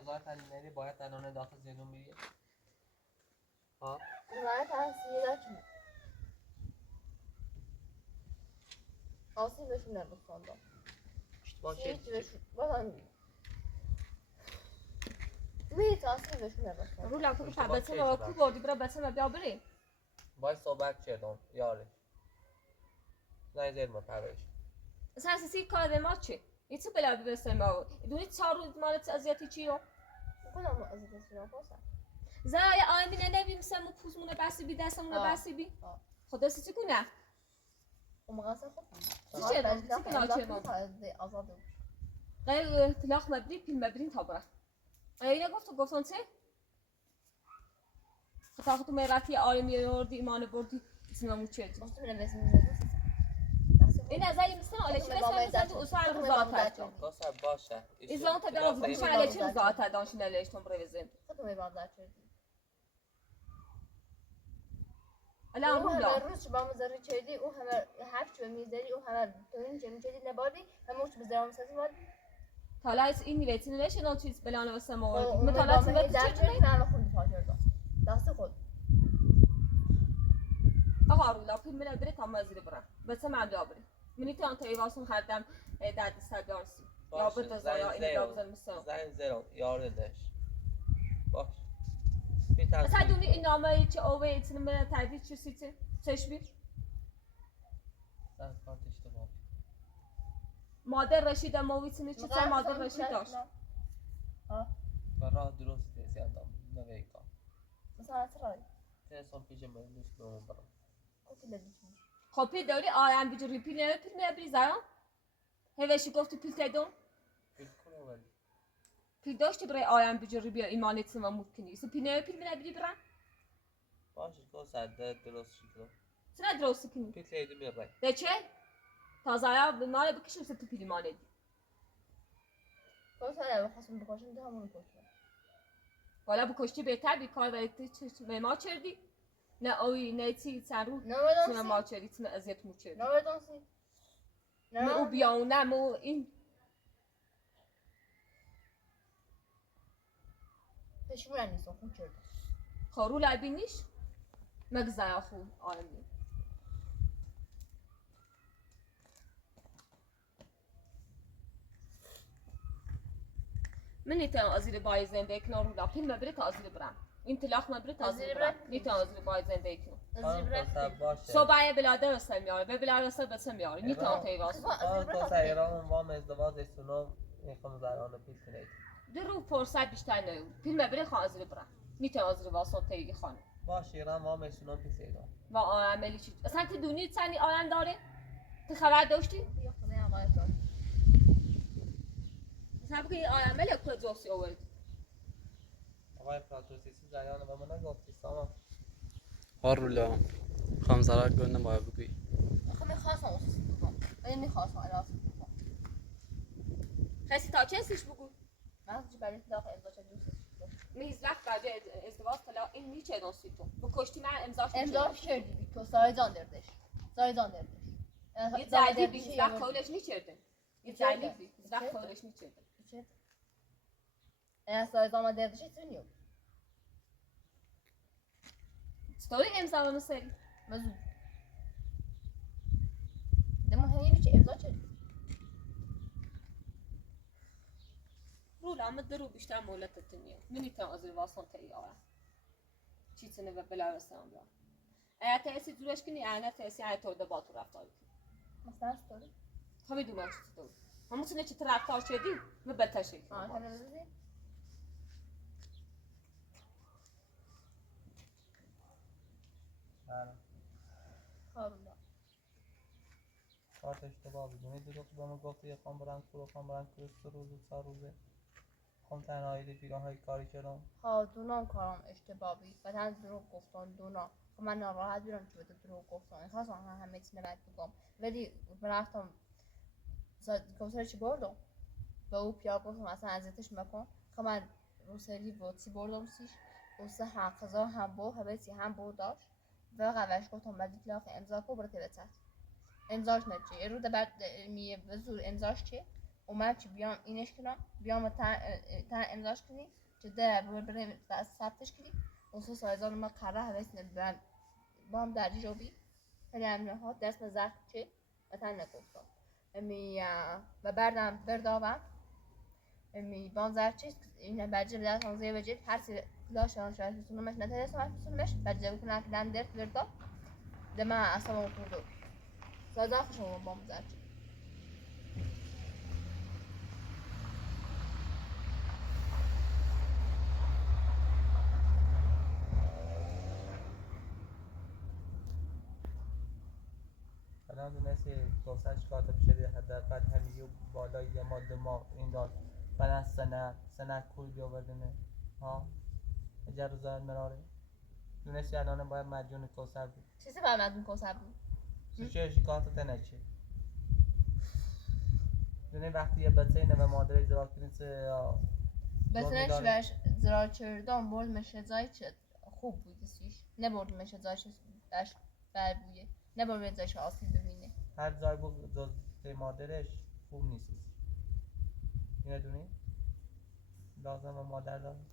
وزارت تعلیم باید الان داخل زندون میگه ها وزارت تحصیلات آسیب بهشون نرسوندم اشتباه هیچ شد بهشون بازم هیچ آسیب بهشون نرسوندم رولا تو که بچه ما کو بردی برا بچه ما بیا بریم باید صحبت کردم یاره نه زیر ما پرش مثلا سی کار ما چی ایت بلا برسه ما دونی 4 روز مالت اذیتی چیو کدام از دستشون پاسه زای آمینه نمی‌سم و پوزمونه بسی بی دستمونه بسی بی خدا سی کنه ومغاسل خود چی کنه ما آزاده غیر اطلاق مبری پیل مبرین تابره اینا گفتن چه خدا خودت میراتی آرمی آوردی ایمان بردی اسممون چه این از این مثلا علیش مثلا تو اصل روزات کاسه باشه ایزان تا بیان میشه علیش روزات دانش نلیش تون بروزیم خودم میبردم چردی الان رولا روز با مزاری چردی او همه هفت میذاری او همه دارین جمع چردی نبادی هموش بزرام سازی بود حالا این میلیتی نلیش نه چیز بلان واسه ما و مطالعات من در چردی من خود پاجردم دست خود آقا رولا فیلم من بره تا مزیر برم بس من دابری منی تو انت ایواسون خردم در دست دارسی یا بده زایا این دابزن مثلا زن زیرو یاردش باش مثلا دونی این نامه چه اوه ایتن من تعدیل چه سیتی چشمی زن کارت اشتباه مادر رشید مویتنی چه مادر رشید داشت برای درست زیادم نویکا مثلا چرایی تلسون پیش من دوست دارم برام کوتی بدیشون خب پی داری آیم بجوری پیل نبری زارا هیوشی گفتی پیل تدوم بالکل ولی پیل داشتی برای آیم بجوری بیا ایمانیت و ممکنی سو پیل نبری برام باشه کاسه درست شد چرا درست کنی پیل ایدی میره ده چه تازه آیا مال بکشیم سو پیل ایمانی دی کوتی هلا بخواستم بکشم ده همون کشم والا بکشتی بهتر بیکار ولی تو ما چردی نه اوی نه چی سرو تو ما چردی تو ازیت مو چردی نه بدانسی نه او بیاونه مو این پشمون نیستم خون چردم خارو لبینیش مگزای خو آمی من نیتم ازیر بای زنده کنار رو لاپین مبرت ازیر برم این طلاق مبرت ازیر برم نیتم ازیر بای زنده کنار صبح بلاده واسه میاره به بلاده واسه میاره نیتم تیواس کاسه ایران وام ازدواج استونام میخوام زرانه پیل کنید درو فرصت بیشتر نیوم فیلم مبرت خواهم ازیر برم نیتم ازیر واسه تیگی خانم باشه ایران وام استونام پیل سیدم و عملی چی اصلا تو دونی چنی آلن داره تو خبر داشتی یا خونه آقای دار مثلا بگی عملی کجاست اول آقای فرانسوسی زیان و من نگفتی سامان هارولا خام زرار کنم باید بگوی آخه میخواستم اصلا بکنم ولی میخواستم الان بکنم خیلی تا چه سیش بگو من چی برای داخل امضا چه دوست میز وقت بعد ازدواج طلاق این میچه دستی تو بکشتی من امضاش کردی بی تو سایزان دردش سایزان دردش یه زعلی بی وقت کولش نیچرده یه زعلی بی وقت کولش نیچرده چه انا سایزان دردش چه ستوری امضا مسری مزود دمو هنی بیچه امضا چه رولا اما درو بیشتر مولت تنیه منی تا از واسون تی آره چی تنه و بلا رسام بیا ایا تاسی دورش کنی انا تاسی ای تو با تو رفتار مثلا ستوری خمی دونم چی تو همون چه چه رفتار شدی و بتاشی تلویزیون خب کارت اشتباه بود یعنی دروغ به من گفتی یه خام برم کرو 3 روز 4 روزه خام تنهایی بیراهای کاری کردم ها دونام کارم اشتباهی بدن دروغ گفتن دونام خب من ناراحت بیرم که بده دروغ گفتن خواستم همه چی نباید بگم ولی رفتم گفتم چی بردم به او پیا گفتم اصلا اذیتش مکن خب من رو سری واتسی بردم سیش واسه حقزا هم با حبیتی هم بود داشت و قوش گفتم بعد اطلاق امضا کو برته بچت امضاش نچی رو ده بعد میه بزور امضاش چی اومد چی بیام اینش کنم بیام تا امضاش کنی چه ده بریم ثبتش کنی اون سایزان ما قرار هست برم با هم درجی رو بی خیلی امنه ها دست به زرد چه مثلا نگفتم امی و برداوم امی بان زرد چیست این بجه به دست آنزه بجید هر سی کلاشان شاید بسونمش نترسم بسونمش بجه بکنم که دن درد بردا دمه اصلا خورده سایزان خوشم بام زرد الان دونستی توسعه چیکار تا بشه حداقل همیو بالای یه ما دماغ این داد بعد سنه کوی بیاوردنه ها اجر روزای مراره دونستی الان باید مدیون کوسر بود چیزی باید مدیون کوسر بود چه شکایت تنه چی دونه وقتی یه بچه اینه و مادر ازدواج کنیسه بتونش وش زرار چردان برد مشه زای چه خوب بودی سیش نبرد مشه زایش بش بر بویه نبرد زایش آسیب ببینه هر جای بود جز مادرش خوب نیست اینه دونی لازم و مادر دارم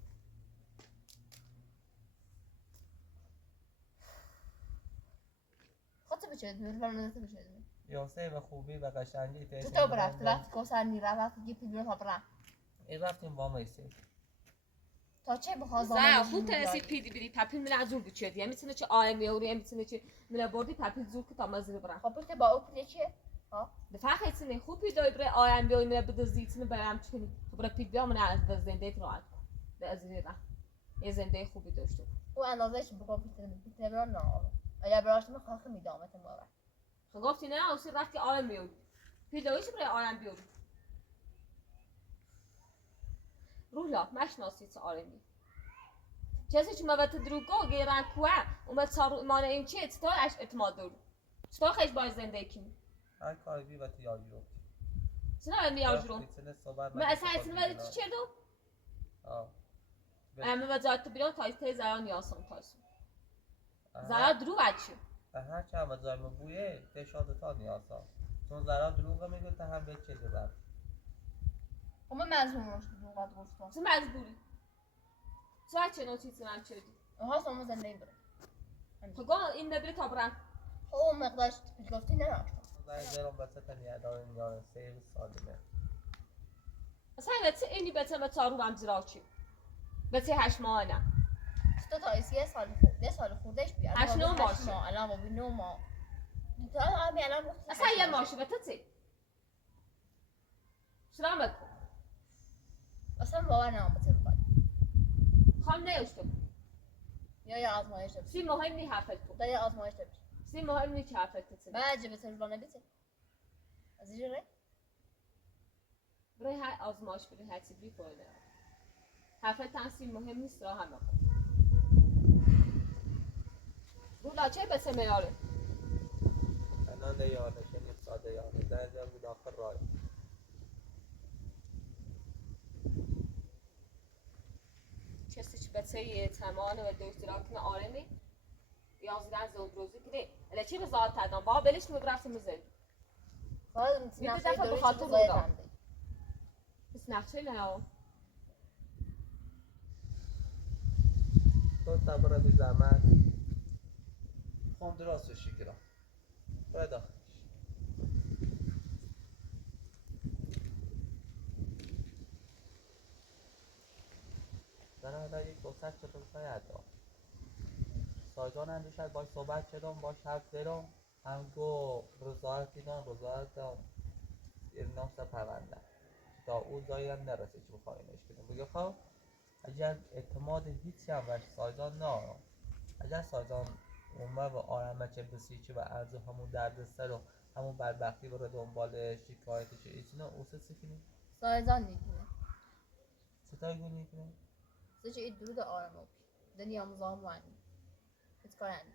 خودت بچه دونی و منزت بچه دونی یاسه و خوبی و قشنگی چطور برفت وقتی کوسر نیره وقتی یه پیدون ها برم این رفتیم با میسی تا چه بخواه زای خوب تنسی پیدی بری پپیل من از اون بچه میتونه چه آیم یوری میتونه چه من بردی پپیل زور که تا مزری برم خب که با او پیده چه ها دفعه خیلی خوب پیدا بره آیم بیای من بده زیتونه برم چنین خب پیدا بیا من از زنده راحت به از را یه زنده خوبی داشته او اندازهش بگم پیتونه برام نه اگر براش من خواهد میدامت ما خب گفتی نه اوسی رفتی آیم بیای پیدایش برای آیم بیای رولا مشناسی چه آرمی چیزی که ما دروغ گیرن کوه اون صار ما این چی تو اش اعتماد دور تو خیش باید زنده کی هر کاری بی و تیاجی رو چرا میاجرو من اصلا ولی چی دو اما وجات بیرون تایسته زران یاسم تایسون زرا درو بچه هر چند وجای بویه تشاد تا نیاسا چون زرا دروغ میگه تا هم به چه دبر اما مزمون روش دروغ گفتم چه مجبوری تو چه نوتیسی من چه دی ها سوم زنده این برم خب این نبری تا برم او مقدارش گفتی نراشتم زرم بسه تا نیادار نیاره سیل سالمه اصلا اینی بته ما تارو هم زرا چی بته 8 ماه نه تو تا یه سال خورده سال خوردهش بیاد 8 ماه الان با 9 ماه تو همین الان اصلا یه ماشه بته چی چرا مکو اصلا باور نمام بته بخواد خواهم نیاشته یا یه آزمایش داشت سی مهم نی حرفت تو تا یه آزمایش داشت سی مهم نی چه حرفت تو بعد جه بته ربانه بته از اینجا ره برای هر آزمایش بری هر چی بی فایده حرفت تنسی مهم نیست را هم بکن رولا چه بسه میاره الان یاده شنی ساده یاده در جا بود آخر رای چه بچه تمام و دکترا کنه آرمی یازدن زودروزی کنه اله چی بزاد تدام با بلش میبرفتیم بزن خواهد میده نقشه دفعه دوری بخاطر چی رودا بزاید بس نقشه نه تو تبره بی زحمت خون درستشی کرا باید آخرش در حالا یک دوست چطور ساید دار سایدان اندوشد باش صحبت شدم باش حرف زدم هم گو رضایتی دان نام پرونده تا او زایی هم نرسه چه بخواهیمش کنیم بگه خب اگر اعتماد هیچی هم وش سایدان نه اگر سایدان اومه و آرمه چه بسیچه و ارزو همون درد سر و همون بدبختی بره دنبال شکایتش ایچی نه او سه کنیم سایزان نیکنه ستای گون کنیم سه این درود آرمو دنیا مزام وانی هیچ کارنی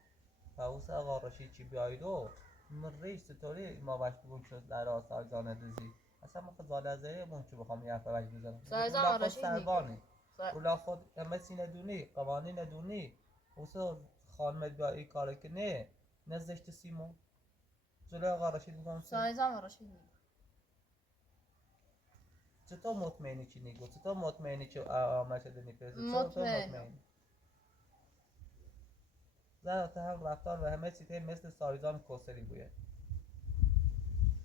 و او سه آقا رشید چی بیایدو من ریش ستاره ما وش بگون شد در آ سایدان دوزی اصلا ما خود از ای من چه بخوام یه حرف وش بزنم سایزان رشید نیکنه اولا خود امسی ندونی قوانین ندونی اوسا خانمت بیا ای کاره که نه نزدشت سیمون جلوی آقا رشید میگم سایزان رشید نیکنه چطور مطمئنی چی نیگو؟ چطور مطمئنی چه آمشه دنی پیزی؟ چطور مطمئنی؟ زن تا هم رفتار و همه چیزی مثل ساریزان کوسری بوده.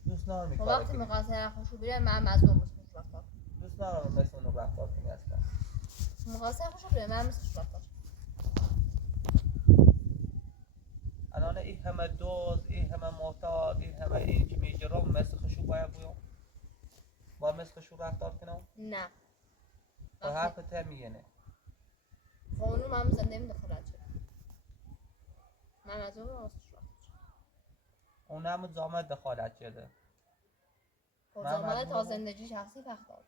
دوست ندارم این کار وقتی میخواد سر خوشو بیره من مظلوم میشم رفتار. دوست ندارم مثل اون رفتار کنی اصلا. میخواد سر خوشو بیره من مثل رفتار. الان این همه دوز، این همه معتاد، این همه این که میجرم مثل خشو باید بویم؟ با مثل خشو رفتار کنم؟ نه. و حرف ته میگنه. خب اونو من زنده می دخلت شد. من از اون راستش رفتار. اون هم زامت دخالت شده. خب زامت تا زندگی شخصی فختار.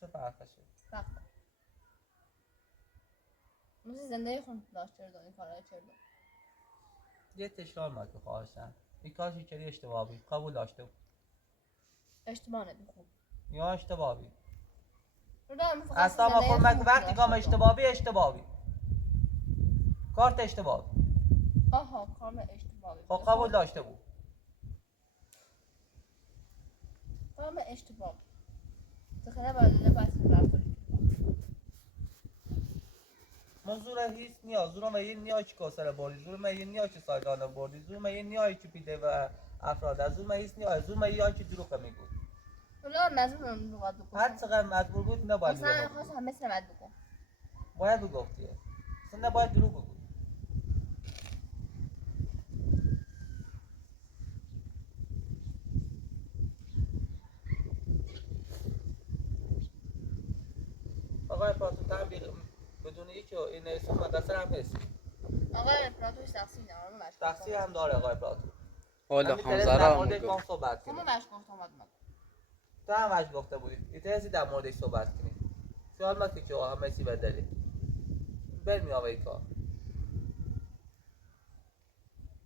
چه فرقشه؟ فختار. مثل زندگی خون داشت چرا این کارا چرا؟ یه تشرار ما که خواهشن. این کارشی چری اشتباه بید. قبول داشته بود. اشتباه نبی خوب. یا اشتباه بید. اصلا با خود وقتی گام اشتباه بید اشتباه بید. کارت اشتباه بید. آها کارم اشتباه بید. خب قبول داشته بود. کارم اشتباه بید. تخیلی باید لباسی رفتاری. منظور هیچ نیاز زور ما یه نیای چی کاسر بردی زور ما یه نیای چی سایدانه بردی زور ما یه نیای چی پیده و افراد از زور ما هیچ نیای زور ما یه چی دروغ میگو ولی مزبور لغت بگو هر چقدر مجبور بود نباید دروغ مثلا بگو خواست همه سنت بگو باید بگفتیه اصلا نباید دروغ بگو آقای پاتو تنبیه بدون هیچ این اسم مدرسه هم هست آقای پراتوش تقصیر داره تقصیر هم داره آقای پاتو حالا همین خانزره در هم موردش میگم با هم صحبت همه کنیم مشکوک آمد من تو هم مشکوک گفته بودی ایترزی در موردش صحبت کنیم خیال ما که همه چی بدلی برمی آقای کار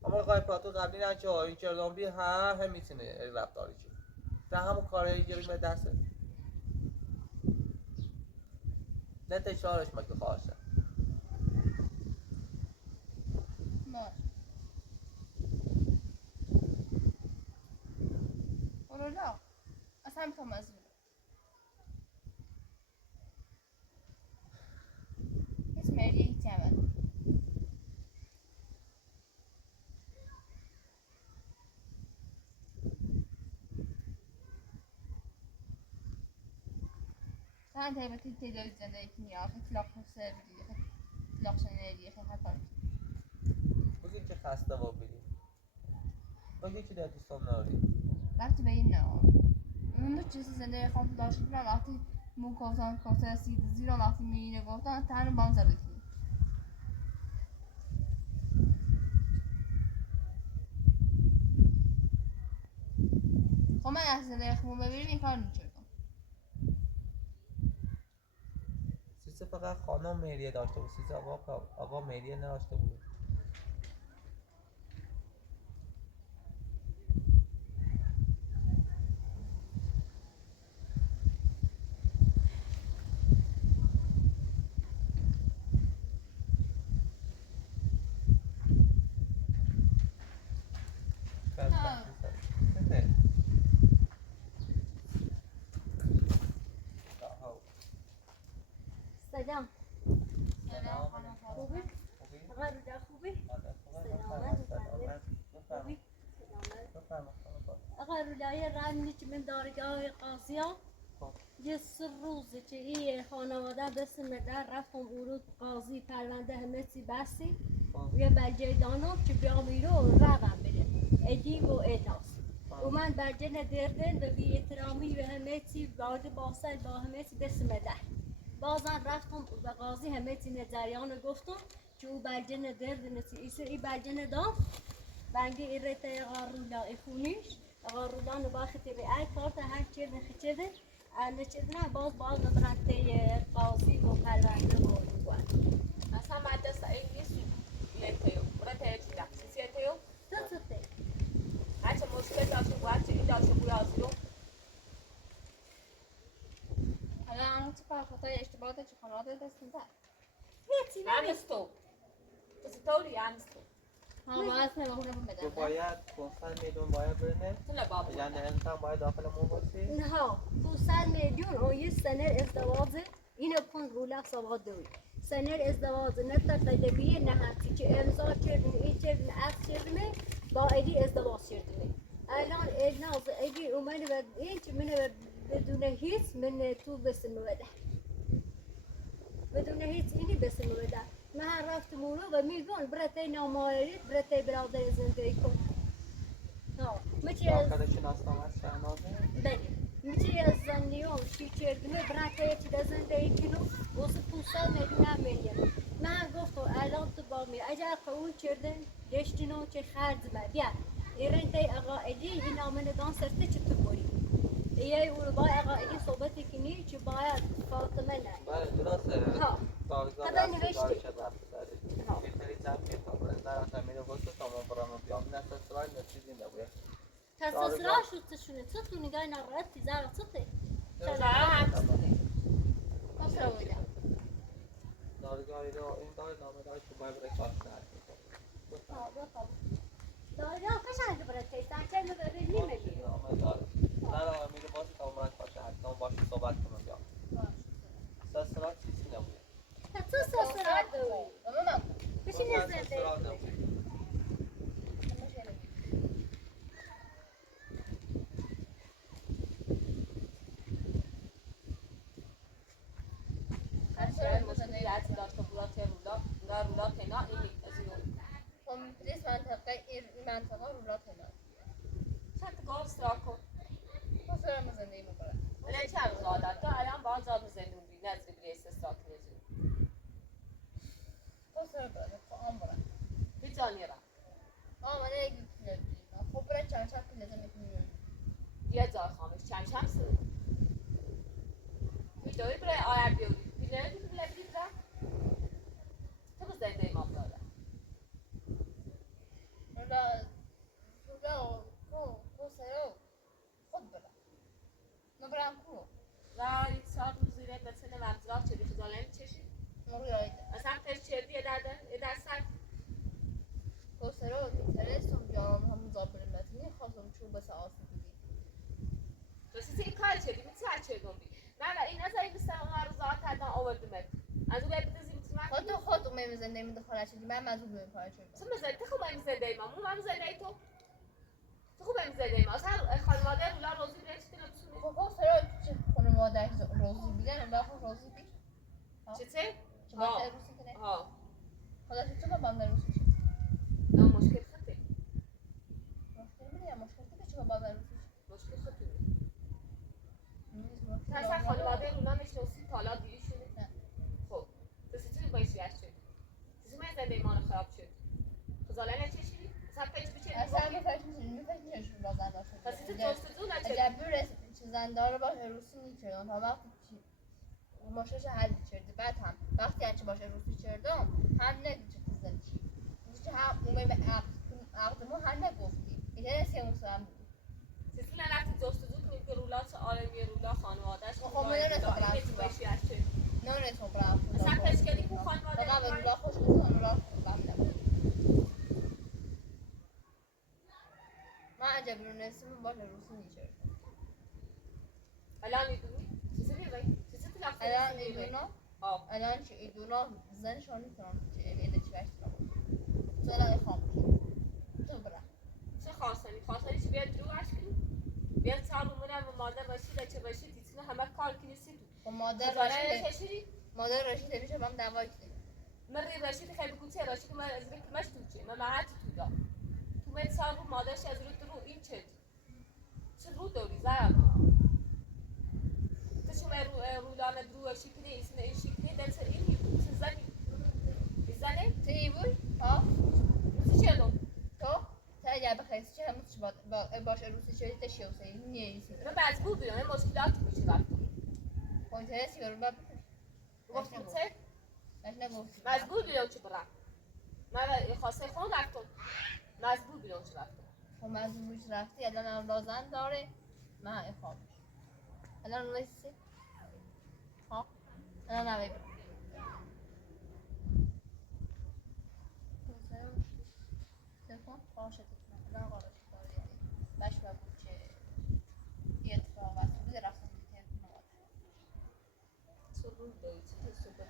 اما آقای پاتو قبلی نه چه این چرلامبی هم میتونه رفتاری چه در همون کارهایی گیری به دسته نه تشارش مگه خواهشه باش اورولا اصلا تو مزبور هیچ مریه هیچی عمل sen teybetin televizyonda ekini ya اطلاق سری اطلاق شنری خطر بگی که خسته با بگی بگی که در دوستان ناری وقتی به این نه اون چیزی زنده خواهم داشت کنم وقتی مو گفتن گفته سید زیرا وقتی میینه گفتن تن بام زده کنیم خب من از زنده خواهم ببینیم این کار میچردم سیسه فقط خانم مهریه داشته بود سیسه آقا مهریه نداشته بود سلام سلام خوبی؟ آقا رجا خوبی؟ آقا رجای رنگی که من دارگاه قاضی ها یه 3 روزه که این خانواده بسم در رفتم ورود قاضی پرونده همه چی بستی یه بلجه دانم که بیا میرو روم بره ادیب و اداس و من بلجه ندردن و بی احترامی و همه چی وارد باسل با همه چی بسم در بازم رفتم به قاضی همه چی نظریان گفتم که او بلجه ندردن ای بلجه ندام بنگی ایرته غارولا ایفونیش غارولا نباختی به ای کارت هر چیز نخچده نچیدن باز نبرنده قاضی و پرونده و دیوان اصلا مدرسه این نیست لیتیو برای تیجیلا سیسیتیو تسته هرچه مشکل داشته باید چه این داشته بویازی رو حالا اما چه فرقاتای اشتباهات چه خانواده دست میده هیچی نمی هنستو تو ستوری هنستو ها باید سمهونه تو بدم باید 500 میلیون باید برنه طلع بابا یعنی انسان باید داخل موبایل ها 500 میلیون و یه سنه ازدواجه اینو کن رولا سواد دوی سنه ازدواج نه تقلبیه نه هرچی که امضا کردن این کردن عقد کردن با ایدی ازدواج کردن الان ناز ایدی اومد و این که من بدون هیچ من تو بسم بده بدون هیچ اینی بسم بده من رفت مولو و میگن برای نامایرید برای برادر زندگی کن ها میشه از داخل شناسنامه از شهنازه بله میشه از زنیام شی کردمه برای چی زندگی کنو واسه 500 میلیون هم میلیون من گفتم الان تو با می اگر قبول کردن دشتینو که خرج ما بیا ایران تای آقا ایدی این آمدگان سرته چی تو بوری یه اون با آقا ایدی صحبتی کنی که باید فاطمه نه بله درسته ها کاغذات خدا اصلی نوشته. داره شد رفت داره ها. بهتری تفکیه تا برد نرفت میره بسته تا من برام بیام نه سسرای نسیزی نبوید تسسرا شو تشونه چه تو نگاه نرات تیزار چه زارا هم کسرا بودم دارگاهی رو این داره نامه داره که باید برای کار شهر ها بخواب داریا فشار برات تیسان چه ببین نیمه نامه داره نه را میره باسه تا من کار شهر تا باشه صحبت کنم بیام سسرا چیزی نبوید تسسرا دوی ماما بشین از سسرا زنده نبوید مسئولیت دار قبولات رولا نه رولا تنا این ازیون کمپلیس منطقه این منطقه رولات هنر چند گاو استراکو کسرا هم زندگی میکنه ولی چه روز عادت تو الان باز زاد زندون بی نزدی بریس استراک نزدی کسرا برده آم برده هیچ جانی را من یکی کنه خب برای چند کنه میکنیم یه جای خامش چند شمس ویدئوی برای آیر بیوری بیلره بیدی را تو به زنده ما داره رولا کسرا خود برده نبرم کو و این ساعت روزی به سن منزلاف چه بیخ زالن چشی مرویایده اصلا پیش چردی یه درصد کسرا ترسم جام هم زابر متنی خواستم چوب بس آسی بودی تو سیسی کار چردی میتی هر چردون بی نه این نزایی بستم اون روز آت هدن آوردم از اون باید بتزیم تو خود اومیم زنده می دخالت شدی من مزول بیم پای شد تو مزدی تو خوب این زنده ای ما مو من زنده ای تو خوب این زنده ای ما اصلا خانواده رولا روزی بیرش کنه بسونه خب سرا چه خانواده روزی بیدن و خود روزی بی چه؟ چه باید روزی کنه ها خدا چه با بند روزی شد نه مشکل خطه مشکل میره یا مشکل که چه با بند روزی مشکل خطه تو اصلا خانواده رولا میشناسی تا حالا دیریشونه نه خب تو چی بایشی از شد چیزی من زنده ایمان خراب شد خزالانه چه شدی؟ اصلا پیچ بیچه اصلا میفکر شد با زن داشت پس تو جستجو نشد اگر چه زندار باشه روسی میکردن تا وقتی ماشش حل کرده بعد هم وقتی هرچی باشه روسی کردم هم نگیچه کزن چی هم اومه به عقدمون هم نگفتیم اینه نسیه مسلم بود سیسی نرفتی جستجو کنید که رولا چه آرمی رولا خانوادهش خب من نمی‌تونم برم این بایشی از شد نه نمی‌تونم برم اصلا پیش کردی که خانواده فقط به رولا خوش می‌کنم رولا بنده من عجب رو نسیم باشه روسی میکردم الان میدونی؟ چیزی بیایی؟ چیزی تو لفظه الان ایدونا آه الان چه ایدونا زنشان میتونم که ایده چی بشت را زنان خاموش تو برم چه خواستنی چی بیاد درو عرش کنی؟ بیاد چهار بمونم و مادر باشی و چه باشی دیتونه همه کار کنی سی تو و مادر خزانه راشد چشیری؟ مادر راشد میشه با هم دعوای کنیم من ری راشد خیلی بکوچه راشد من از ری کمش تو چه من معت تو دا تو من چهار بمون مادرش از رو درو این چه رو دوری زیاد تو شما رولانه درو شکنی اسم این شکنی در سر این چه زنی؟ زنه؟ تی بود ها مثل چه دون؟ تو تا اگر بخوایی چه هم باشه روسی شدی تشیو سی نیستی من مجبور بیام این مشکلات میشه وقت کنترسی رو بعد گفت چه؟ باش نگفتی مجبور بیام چه برم من خواسته خون رفتم مجبور بیام چه رفتم خب مزبوش رفتی الان هم لازم داره من خاموش الان ویسی ها الان نمی برم قاشت نه قارش داره یعنی باش و بود که اتفاق افتاده رفتم دیگه سرور دوید صحبت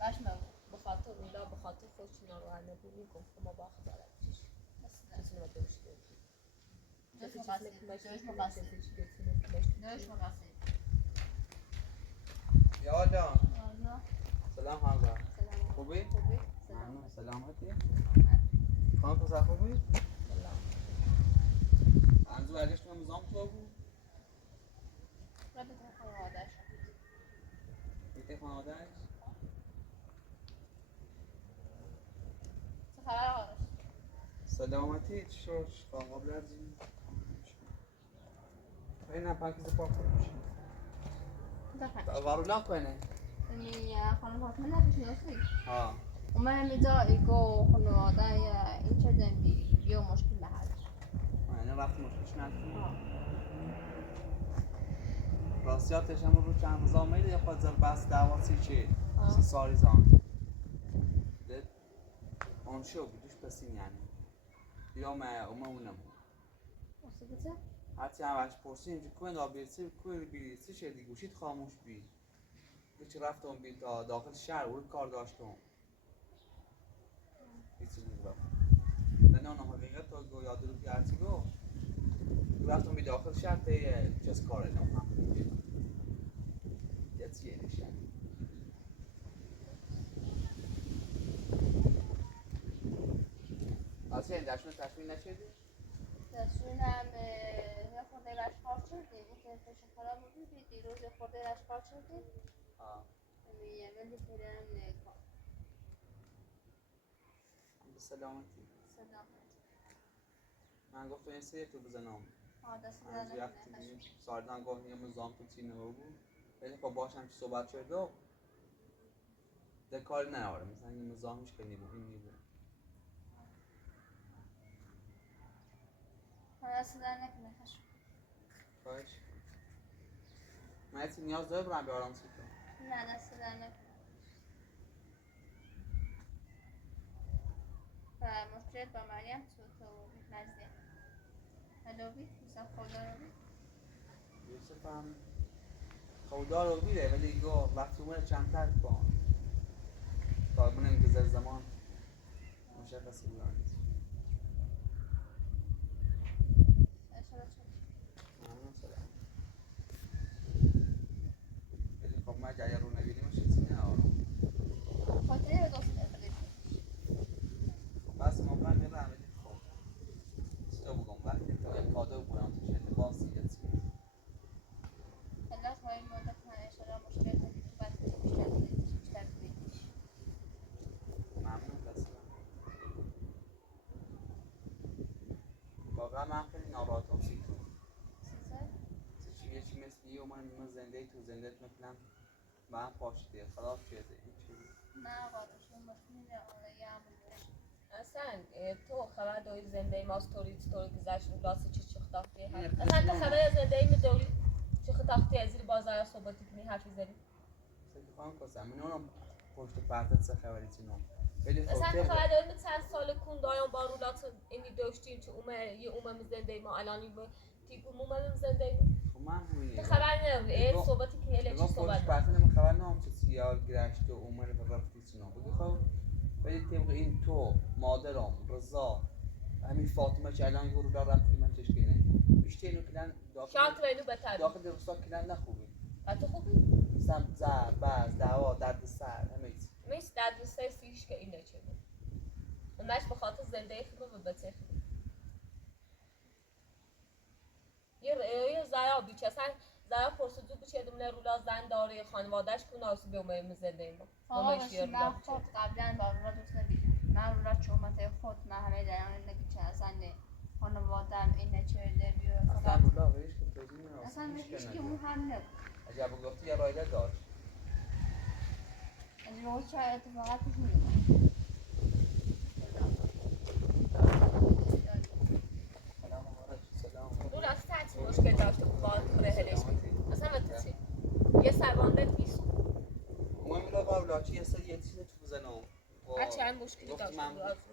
باش ما بخاطر رولا بخاطر خودش ناراحت نبودی گفت ما با خبره چیش مثلا ما دوش دوش مقاصد یا جان آلا سلام حمزه سلام خوبی؟ خوبی ممنون سلامتی؟ خانم پسر خوبی؟ منظور برگشت من نظام تو بود؟ رد خانواده‌اش بیتی خانوادهش؟ چه خبر آقاش؟ سلامتی چی شد؟ شفاقا بلرزی؟ این هم پاکیز پاک کنیش دفعه وارولا کنه؟ خانم فاطمه نمیشناسی؟ ها اومد همینجا ایگو خانواده این چه دنبی بیو مشکل به حل من رفت مشکلش نکنم راستیاتش هم رو چند روزا میده یا خود زر بس دعوات چه؟ سی ساری زان اون شو بدوش پسین یعنی یا ما اونم واسه هرچی همش پرسیم که کوین آبیرسی کوین بیریسی شدی گوشید خاموش بی هیچ رفتم بی تا داخل شهر اون کار داشتم هیچ چیزی رفت نه حقیقت تا گو یاد رو که هرچی گو رفتم بی داخل شهر تا چیز کاره نمیم یه چیه نشن از این دشمن تشمیل نشدی؟ دستشویی یه خورده رشقار شدیم این که فشن خراب بودیم دیروز یه خورده رشقار شدیم یه ولی پیرم نکن به سلامتی سلام من گفتم این سه تو بزنم دست از وقتی ساردن گفت نیم نظام تو چی نبود ولی خب باشم که صحبت شده ده کار نهاره مثلا این نظامش که نیبود این نیبود دست در نکنه خشم باش من ایتی نیاز داره برم بیارم سی تو نه دست در نکنه و مشکلت با مریم تو نزدیک هلوی مثلا خدا رو بید یوسف هم خوددار رو بیره ولی گو وقتی اومده چند تر کن تا من انتظار زمان مشخصی بودن اشاره چون ممنون سلام ولی خب من اگر رو نبیدیم چیزی نه آرام خاطره رو دوست نکنید بس موقع میرم ولی خب چطور بگم وقتی تو یک کادو بودم توش اتفاق سیگه چیز خلاص های مدت من اشاره مشکلت هایی که باید بیشتر بگیش ممنون دستم واقعا من خیلی ناراحتم سی تو سیزه؟ یه چی مثل یه من زنده تو زنده مثلا من پاشیده خلاف شده این چیزی نه قادشون مشکلی نه یه عمل اصلا تو خبر داری زنده ما ستوری گذشت راستی چی خطافتی اصلا تو خبر زنده می داری چی خطافتی از این بازار صحبتی کنی حرفی زدی خواهم کسیم من اونم پشت پرتت سه خبری چینم اصلا تو خبر داری من چند سال کن دایم با رولات اینی داشتیم چه اومه زنده ما الان تیپو مومم زنده خب من همینه تو خبر نداری صحبتی کنی اله چی صحبت پشت پرتت من خبر نام چه سیال گرشت و اومه و رفتی چینم بگی خب ولی طبق این تو مادرم رضا همین فاطمه که الان یه رولا رفتی من تشکینه بیشتر اینو کلن شاید اینو بهتر داخل رستا کلن نخوبی تو خوبی مثلا زر باز دعوا درد سر همه چیز میست درد سیش که اینه چه بود اونش به خاطر زنده خوبه و بچه خوبه یه زیا بیچه اصلا زیا پرسجو بچه دمونه رولا زن داره خانوادهش کنه آسو بیومه زنده ما آقا من خود قبلا با رولا دوست ندیدم من رولا چومت خود من همه درمان نگی چه اصلا خانوادم اینه چه دبیو اصلا رولا غیرش که توضیح می‌نویسه اصلا هیچ که اون هم نبود عجب گفتی یه رایده داشت از روز چه اتفاقات پیش می‌افتاد سلام سلام رولا از تعطی مشکل داشته با رهلش اصلا متسی یه سربانده نیست من می‌لا قبلا چی یه چیزی تو بزنم هرچی هم مشکلی داشته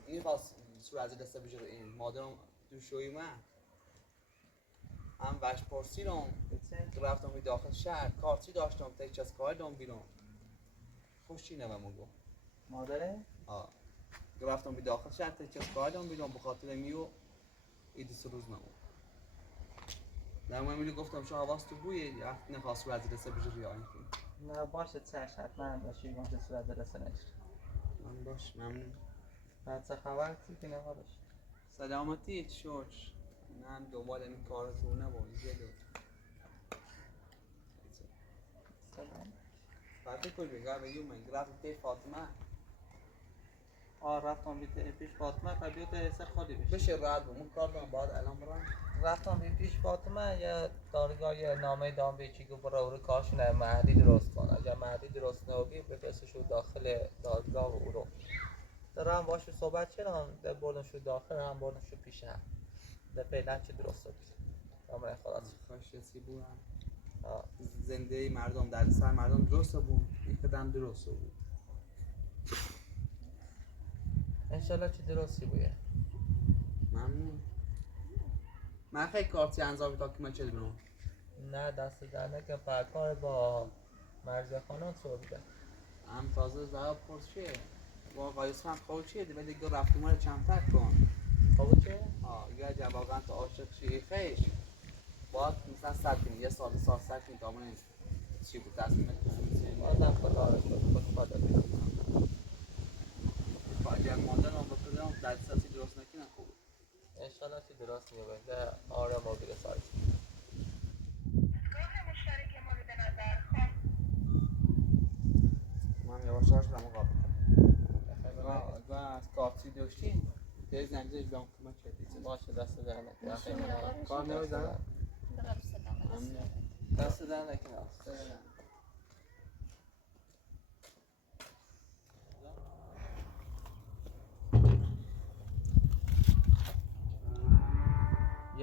این خواست سو از دست بجره این مادرم تو شوی من هم وش پرسی رو رفتم به داخل شهر کارتی داشتم تا یک از کار دام بیرون خوشی نمیم گو مادره؟ رفتم به داخل شهر تا یک از کار دام بیرون بخاطر میو ایدی سه روز نمون در مهمیلی گفتم شو حواست تو بوی نخواست رو از دست بجره آین کنی نه باشه چشم حتما باشی واسه صورت درسته نشد من باش ممنون بعد چه خبر چی که نهارش سلامتی شوش من دنبال این کارتون نبود جلو سلام فاطمه کل بگاه به یوم گرافت تی فاطمه رفتم بیت پیش فاطمه که بیوت ایسا خودی بشه راحت بمون کار دارم بعد الان برام رفتم به پیش فاطمه یه دارگاه یه نامه دام به چی که برای کارشون مهدی درست کن اگر مهدی درست نبودی بفرستشو داخل دادگاه و او رو دارم باش صحبت کردم ده بردنشو داخل هم بردنشو پیش هم ده فعلا چی درست بود امر خلاص خوش رسی بودم زنده مردم در سر مردم درست بود این قدم درست بود انشالله چی درستی بوده ممنون من خیلی کارتی انجام تا که من چه بینم نه دست در نکن پرکار با مرزی خانم سو بوده هم تازه زهاب پرسیه با قایس من خواه چیه دیگه دیگه رفتی ما رو چند تک کن خواه چه؟ یا جواقعا تا عاشق چیه خیش باید مثلا سکنی یه سال سکنی تا من چی بود تصمیمت کنم آدم خدا رو شد خوش خدا بید اگر مادر هم بکنم در ساسی درست نکنم خوب انشالله چی درست میبینده آره ما بیره سایت من یواش یواش رو مقابل کنم اگه از کارتی داشتیم تیز نمیزش بیام کمک کردید باشه دست در نکنه کار نمیزنم دست در نکنه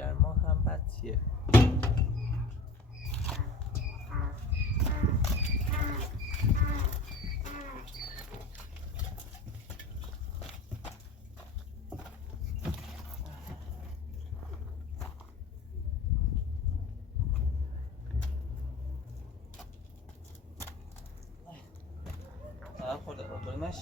گرما هم بدیه خورده بکنمش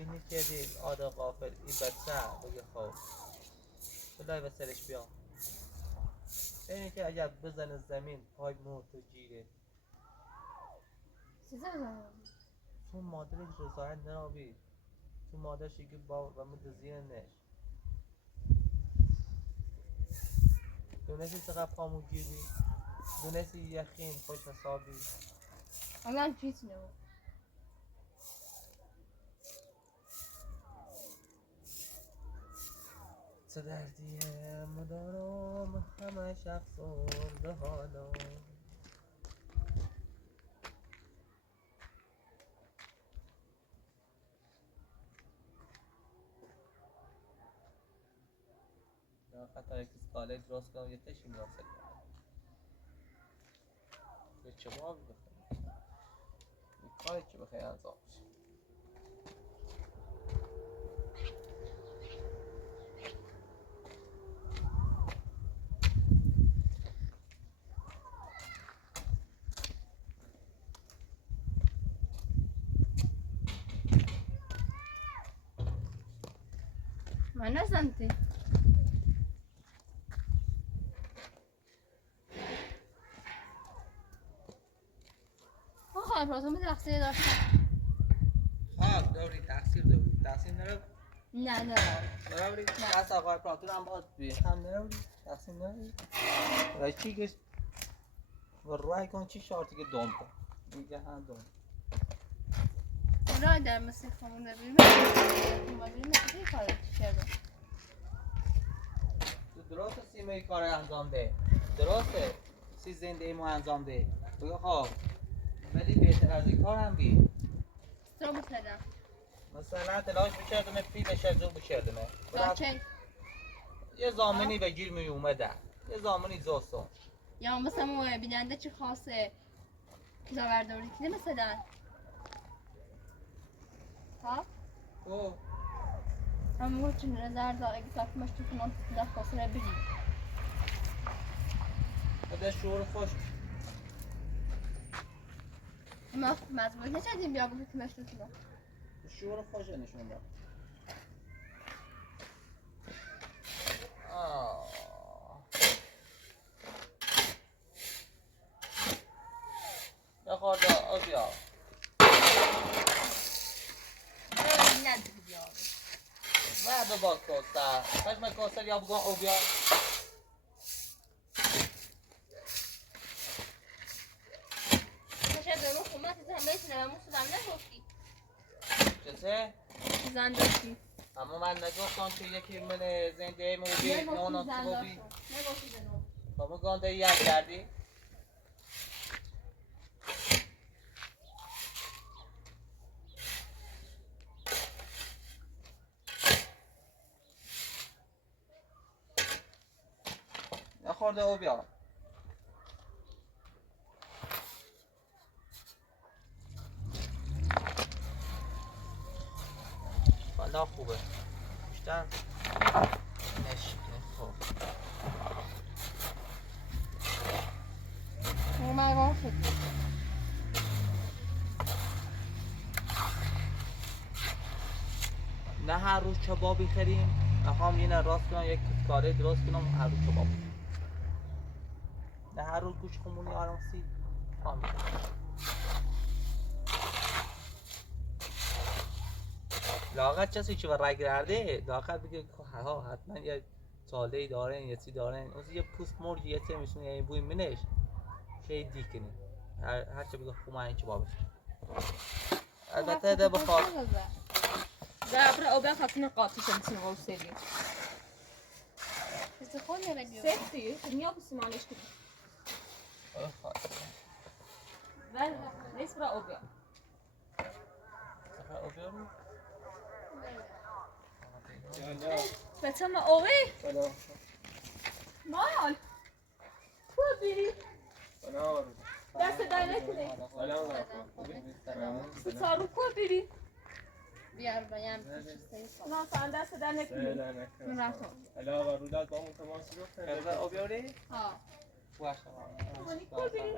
اینی که دید آدا غافل این بچه بگه خوب بلای به سرش بیا اینی که اگر بزن زمین پای موت و جیره چیزا بزنم چون مادرش رضایت نرابید چون مادرش یکی با و مد زیر نش دونستی چقدر پامو گیری دونستی یخین خوش حسابی اگر چیز نمو چه دردیه مدارم همه شخص به حالا حتی یکی سکاله درست کنم یه تشی مناسب کنم یه چه بابی بخواه یه کاری که بخواه انجام بشه من نزنتی آخه افراتون به تقصیر داشتم خواب دوری تقصیر نرو نه نروی دست آقای پراتور هم باید بی هم نروی تقصیر نروی رای چی گشت و روی کن چی شارتی که دوم کن میگه هم دوم رای در مثل خمون نبیم اومدیم مثل کاری کردم تو درست کسی می کار انجام ده درسته سی زنده ما انجام ده بگو خب ولی بهتر از این کار هم بی استرا مثلا تلاش بکردم پیلش از اون بکردم بچه یه زامنی به گیر می اومده یه زامنی زوستون یا مثلا مو بیننده چی خاصه کلاورداری کنه مثلا ها او هم میگه چون نظر داره که ساعت مشت کنم در خاصه بگی بده شعور خوش ما مزبوط نشدیم بیا بگو که مشت کنم شعور خوش نشون داد یا خورده آبیا و دو با کوستر خشم کوستر یا بگو آبیا چطه؟ زن داشتی اما من نگفتم که یکی من زنده موبی نونم تو بی بابا گانده یک کردی؟ نخورده او بیا والا خوبه بیشتر نشکنه خوب مرگان شد نه هر روز کبابی خریم میخوام اینه راست کنم یک کاره درست کنم هر روز کباب نه هر روز گوش خمونی آرامسی لاغت کسی که رای کرده لاغت بگه ها حتما یه ساله دارن یه چی دارن اون یه پوست مرگی یه چی میشونه یه بوی منش شی دی کنی هر چه بگه خوب این کبابش البته ده بخواد زبر او بیا خاطر قاطی شد سینه و سری استخون نمیدیو سفتی دنیا بسیمانش کنی ولی نیست برای او بیا بچه ما اوی مایال خوبی دست دای نکنی ستارو خوبی بیار بایم نه سان دست دای نکنی من رفتم علاوه رولات با اون تماس گرفتن آبیاری؟ ها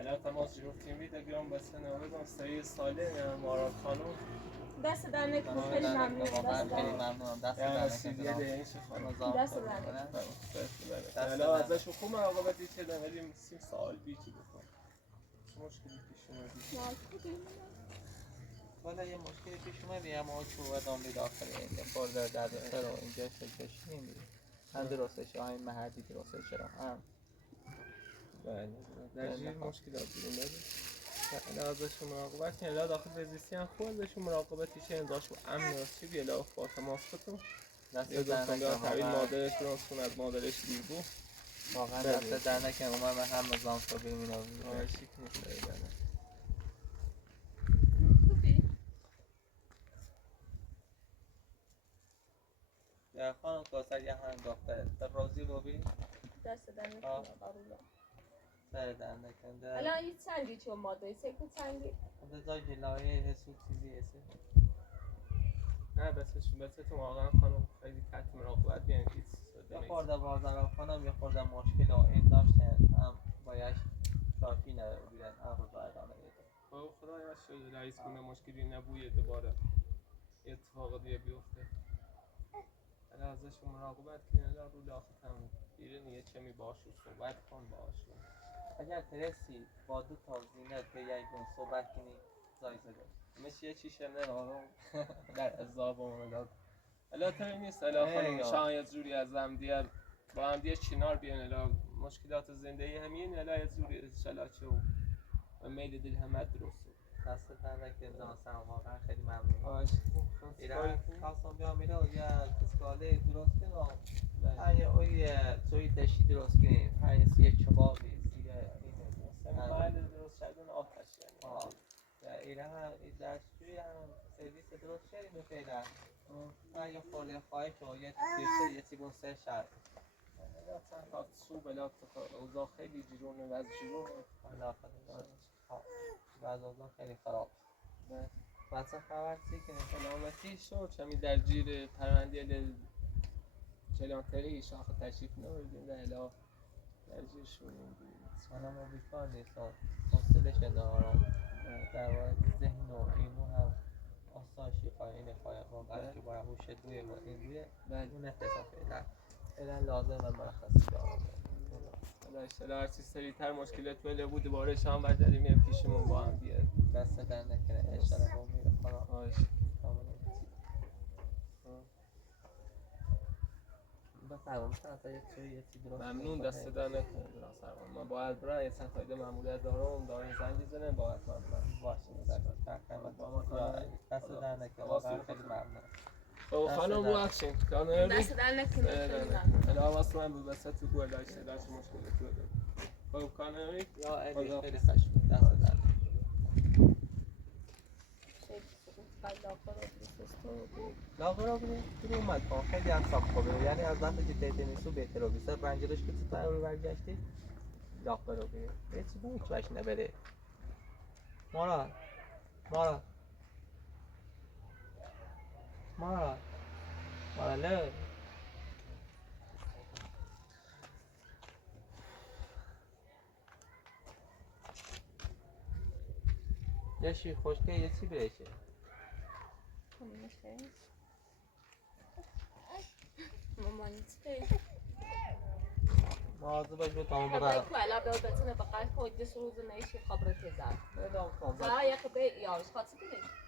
الان تماس گرفتیم بید اگرم بس نویدم سری ساله مارال خانم دست در نکنی خیلی ممنونم خیلی ممنونم دست سیدیه ده این شفانم دست در نکنی الان ازش خوب مراقبتی کردم ولی 30 سال بیتی بکن مشکلی پیش اومدی والا یه مشکلی پیش اومد اما چون ادامه داخل اینجا خورده در سر و اینجا شکلش نمیدید هم درستش همین مهدی درستش را هم بله در جیر مشکلات بیرون داریم الان ازشون مراقبت کنیم الان داخل رزیستی هم خوب ازشون مراقبتی که انداش و امن راست چی بیالا با تماس بتون یه دوستان بیان تحویل مادرش برانسون از مادرش دیر بود واقعا دست در نکنم اومد من هم نظام تو بیمین آشیک نیست داره یا خانم کاسر یه هم داخته در راضی بابی دست در نکنی قرولا سر در نکنده الان یه چندی چون ماده سکو چندی دزای جلایه حسو چیزی هسته نه بس تو واقعا خانم خیلی تحت مراقبت بیان هیچ یه خورده بازار خانم یه خورده مشکل و این داشتن هم باید شاکی نبیرن هم رو باید آنه با خدایا شد رئیس کنه مشکلی نبویه دوباره اتفاق دیگه بیفته الان ازشون مراقبت کنه الان رو لاخت هم بیرون یه چمی باشو صحبت کن باشو اگر ترسی با دو تا زینت به یک دون صحبت کنی زای زده مثل یه چیشه نرارم در عذاب اومداد الان تایی نیست الان خانم شاید جوری از هم دیگر با هم دیگه چینار بیان الان مشکلات زندگی همین الان یه جوری شلاچه و میل دل همه درسته دست در که زنستم واقعا خیلی ممنون آش ایران خواستم بیام ایران یا کسکاله درست کنم های اوی توی دشتی درست کنیم های سیه چبابی سیه اینه محل درست شدن آتش یا ایران هم دستشوی هم سرویس درست شدیم فعلا من یه خورده خواهی که یه دیرسه یه سیبون سه شد تا سو بلاد اوضاع خیلی جیرونه و از جیرونه بعض اوضاع خیلی خراب مثلا خبر چی که سلامتی شد چمی در جیر پروندیل کلانتری شاخ تشریف نوردیم در اله در جیر شونیم منم رو بیکار نیست حاصلش دارم در واقع ذهن و اینو هم آسانشی خواهی اینه خواهی ما بلکه باید هوش دوی با این دوی اون اختصاف فعلا لازم و مرخصی دارم اشتلا هرچی سریعتر مشکلات بله بود دوباره شام برداریم یه پیشمون با هم بیاد دست در نکنه اشتلا با میره خواهی آش بفرما مثلا تا یک سوی یه چی درست ممنون دست در نکنه درست سرمان من باید برای سن فایده معمولیت دارم زنگی زنم باید من باشه دست در نکنه واقعا خیلی ممنون خب خانم رو اکشن کانر دست در نکنه الان واسه من به وسط تو گوه داشته داشت مشکلی تو دارم خب کانر یا علی خیلی خشم دست در لاغر رو بریم اومد کن خیلی هم صاف خوبه یعنی از وقتی که تیته نیستو بهتر رو بیسته رنجرش که تو رو برگشتی لاغر رو بریم یه چی باید چوش نبره مارا نه یه شیر خوشگه یه چی بهشه مواظب باش به تمام برای كوالا بتنا بقى هو دس روز نيشي خبرة زاد ها يا خبي يا وش خاطر كده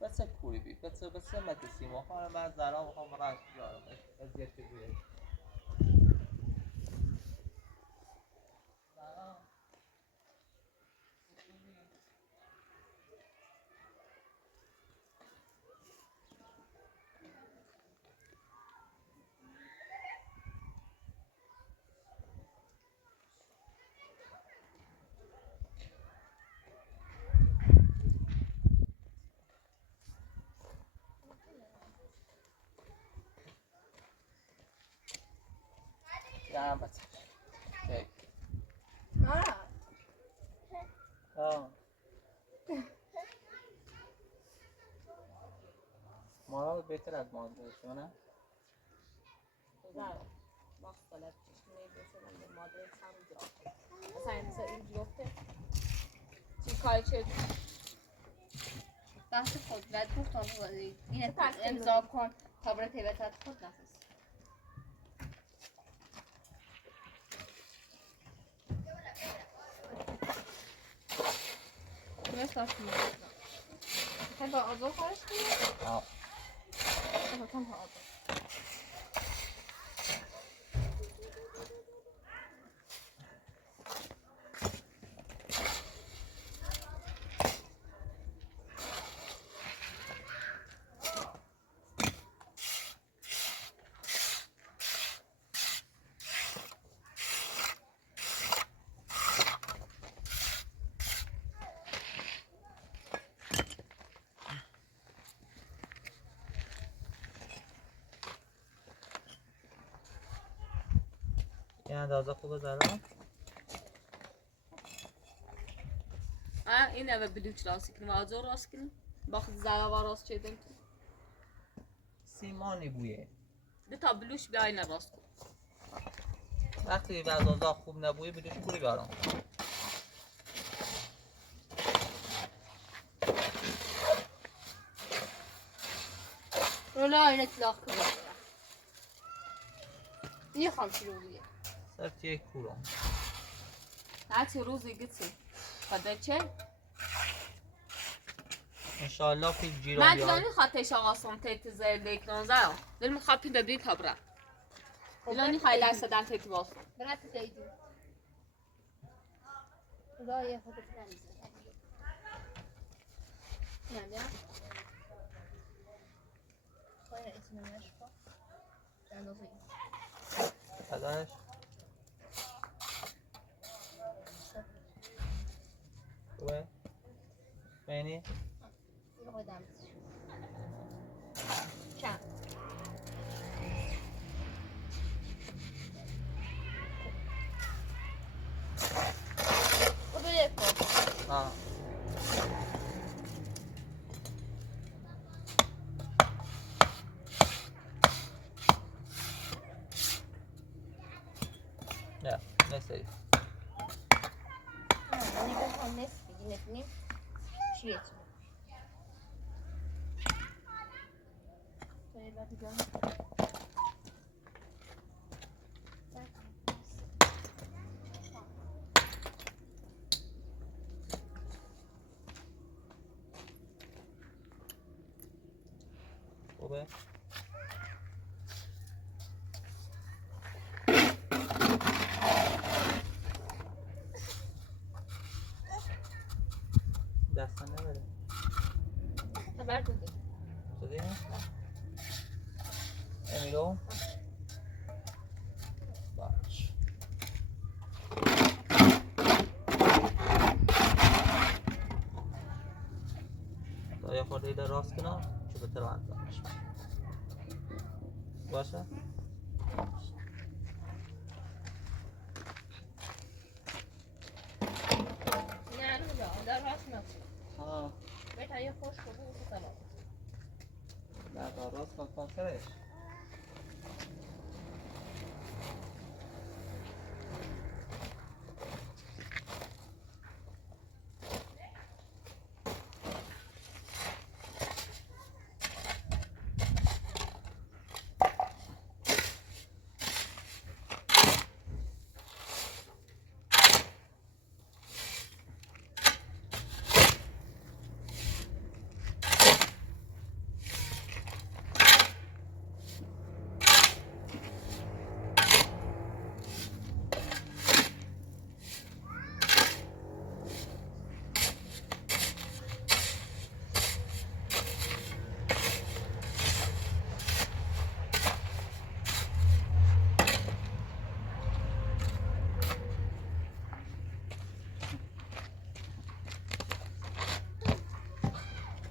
بس کوری بی بس مت سیما خانم من زرا میخوام راش بیارم اذیت بگیره هم بس مارا بهتر از مادرش نه زاد وقت طلب تشمي مثلا المادر تسامي جرافة مثلا مثلا این جرافة چی کاری چه دست خود و گفتم این امضا کن تابلت هیبتت خود نفس Mesaj mı? Sen de azal karıştırıyor. آه Evet, tam azal. این اندازه خوبه زدم این اوه بلوچ راست کنیم و آزار راست کنیم باخد زلاوا راست چیدم تو سیمانی بویه ده تا بلوش بیای راست کن وقتی وزازا خوب نبویه بدوش کوری بیارم رولا aynı silah kırıyor. İyi hamşire oluyor. صرف یک کورم هرچی روزی گیتی خدا چه؟ انشالله فی جیران من بیار دلانی خواهدش آقاسم تیت زیر دیکنانزه دل من خواهد پینده بری کبره دلانی خواهی درسته دن تیت باسم Bırak teyze. Daha iyi fotoğraf بیا خواهی اسم نشکا اندازه ازش خوبه؟ مینی؟ یه خودم چند خب یک کن آه نه نسایی یعنی بخوام نصف بگی نکنیم چیه چیه توی بعد بیدم خوبه؟ دستان نبره خبر داده شدی؟ امیرو؟ باش تا یه خورده ایده راست کنم چه بهتر انجامش باشه؟ نه نمیجا در راست نکن ها بهتر یه خوش کنه و سلام نه تا راست کن کنسرش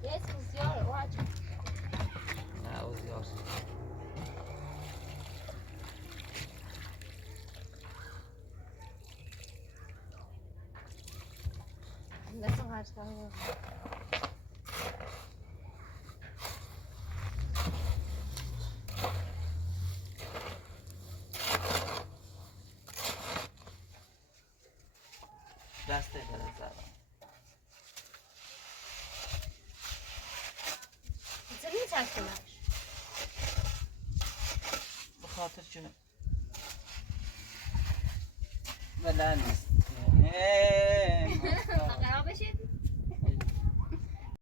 یه اسم زیاره واجب نه او زیاد دستم هرچ کنم دسته داره زدم چطور میچسبونش بخاطر چونه بلند نیست